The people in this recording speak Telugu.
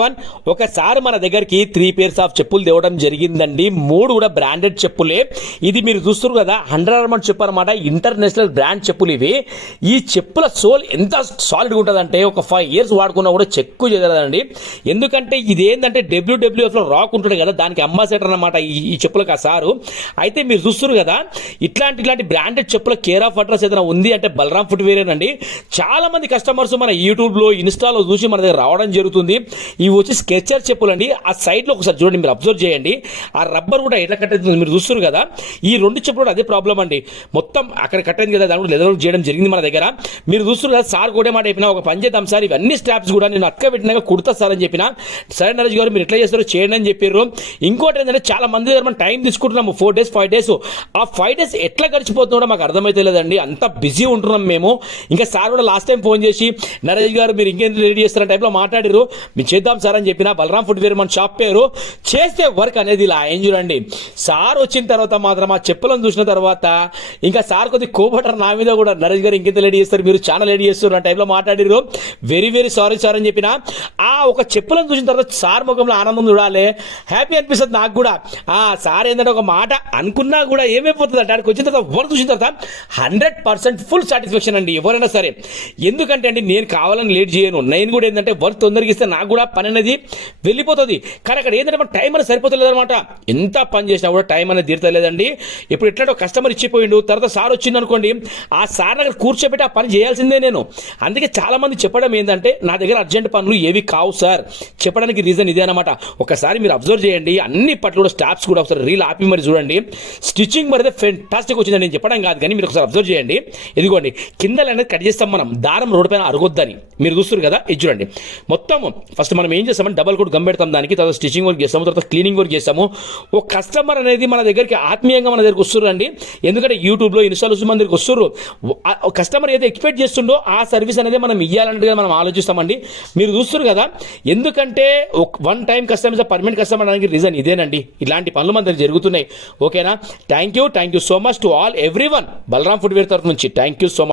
వన్ ఒకసారి మన దగ్గరికి 3 pairs ఆఫ్ చెప్పులు తేవడం జరిగిందండి. 3 కూడా బ్రాండెడ్ చెప్పులే. ఇది మీరు చూస్తారు కదా, అండర్ ఆర్మర్ చెప్పు అనమాట, ఇంటర్నేషనల్ బ్రాండ్ చెప్పులు ఇవి. ఈ చెప్పుల సోల్ ఎంత సాలిడ్గా ఉంటుందంటే ఒక 5 years వాడుకున్నా కూడా చెక్కు చేయదండి. ఎందుకంటే ఇది ఏంటంటే WWF లో రాక్ ఉంటుంది కదా, దానికి అంబాసిడర్ అనమాట ఈ చెప్పులకు ఆ సారు. అయితే మీరు చూస్తారు కదా, ఇట్లాంటి బ్రాండెడ్ చెప్పుల కేర్ ఆఫ్ అడ్రస్ ఏదైనా ఉంది అంటే బలరాం ఫుట్వేర్ అండి. చాలా మంది కస్టమర్స్ మన యూట్యూబ్ లో ఇన్స్టాలో చూసి మన దగ్గర రావడం జరుగుతుంది. ఇవి వచ్చి స్కెచర్ చెప్పులండి. ఆ సైడ్ లో ఒకసారి చూడండి, మీరు అబ్జర్వ్ చేయండి, ఆ రబ్బర్ కూడా ఎట్లా కట్టేది మీరు చూస్తారు కదా. ఈ 2 చెప్పులు కూడా అదే ప్రాబ్లం అండి. మొత్తం అక్కడ కట్టేది కదా, దాని కూడా లెదర్ చేయడం జరిగింది మన దగ్గర. మీరు చూస్తారు కదా, సార్ కూడా మాట చెప్పినా ఒక పని చేద్దాం సార్, ఇవన్నీ స్టాప్స్ కూడా నేను అక్క పెట్టినాక కుడతా సార్ అని చెప్పిన. సరే నరేష్ గారు మీరు ఎట్లా చేస్తారో చేయండి అని చెప్పారు. ఇంకోటి ఏంటంటే చాలా మంది దగ్గర మనం టైం తీసుకుంటున్నాము, 4 days 5 days. ఆ 5 days ఎట్లా గడిచిపోతుందో మాకు అర్థమైతే లేదండి, అంత బిజీ ఉంటున్నాం మేము. ఇంకా సార్ కూడా లాస్ట్ టైం ఫోన్ చేసి నరేష్ గారు మీరు ఇంకేం రెడీ చేస్తారన్న టైప్లో మాట్లాడారు. మీరు చేద్దాం సార్ అని చెప్పిన. బలరాం ఫుట్వేర్ మన షాప్ పేరు. చేస్తే వర్క్ అనేది ఇలా ఏం చూడండి. సార్ వచ్చిన తర్వాత మాత్రం ఆ చెప్పులను చూసిన తర్వాత ఇంకా సార్ కొద్ది కోపడ్డారు నా మీద కూడా, నరేష్ గారు ఇంకెంత లేడీ చేస్తారు, మీరు చాలా లేడీ చేస్తారు ఆ టైంలో మాట్లాడారు. వెరీ వెరీ సారీ సార్ అని చెప్పిన. ఆ ఒక చెప్పులను చూసిన తర్వాత సార్ ముఖంలో ఆనందం చూడాలి, హ్యాపీ అనిపిస్తుంది నాకు కూడా. ఆ సార్ ఏంటంటే ఒక మాట అనుకున్నా కూడా ఏమైపోతుంది అంటే అక్కడికి వచ్చిన తర్వాత వర్క్ చూసిన తర్వాత 100% ఫుల్ సాటిస్ఫాక్షన్ అండి ఎవరైనా సరే. ఎందుకంటే అండి నేను కావాలని లేట్ చేయను, నేను కూడా ఏంటంటే వర్క్ తొందరగా ఇస్తే నాకు కూడా పని అనేది వెళ్ళిపోతుంది. కానీ అక్కడ ఏంటంటే మన టైం అనేది సరిపోతలేదు అనమాట. ఎంత పని చేసినా కూడా టైం అనేది తీరతలేదండి. ఇప్పుడు ఎట్లా కస్టమర్ ఇచ్చిపోయిండు, తర్వాత సార్ వచ్చింది అనుకోండి, ఆ సార్ దగ్గర కూర్చోబెట్టి ఆ పని చేయాల్సిందే నేను. అందుకే చాలా మంది చెప్పడం ఏంటంటే నా దగ్గర అర్జెంట్ పనులు ఏవి కావు సార్ చెప్పడానికి రీజన్ ఇదే అనమాట. ఒకసారి మీరు అబ్జర్వ్ చేయండి, అన్ని పట్లు కూడా స్టాప్స్ కూడా ఒకసారి రీల్ ఆపి మరి చూడండి. స్టిచ్చింగ్ మరి ఫెంటాస్టిక్ వచ్చిందని నేను చెప్పడం కాదు, కానీ మీరు ఒకసారి అబ్జర్వ్ చేయండి. ఇదిగోండి కింద అనేది కట్ చేస్తాం మనం, దారం రోడ్డు పైన అరగొద్దని. మీరు చూస్తారు కదా, ఇది చూడండి. మొత్తం ఫస్ట్ మనం ఏం చేస్తామంటే డబల్ కోట్ గమ్ పెడతాం దానికి, తర్వాత స్టిచ్చింగ్ వర్క్ చేస్తాము, తర్వాత క్లీనింగ్ వర్క్ చేస్తాము. ఒక కస్టమర్ అనేది మన దగ్గరికి ఆత్మీయంగా మన దగ్గరికి వస్తారు అండి. ఎందుకంటే యూట్యూబ్లో ఇన్స్టాల్ మన దగ్గరికి వస్తారు. కస్టమర్ ఏదో ఎక్స్పెక్ట్ చేస్తుండో ఆ సర్వీస్ అనేది మనం ఇవ్వాలంటే మనం ఆలోచిస్తామండి. మీరు చూస్తారు కదా, ఎందుకంటే one time customer permanent customer అనడానికి రీజన్ ఇదేనండి. ఇలాంటి పనులు మన దగ్గర జరుగుతున్నాయి. ఓకేనా, thank you so much to all everyone. Balaram footwear తరఫు నుంచి థ్యాంక్ యూ సో మచ్.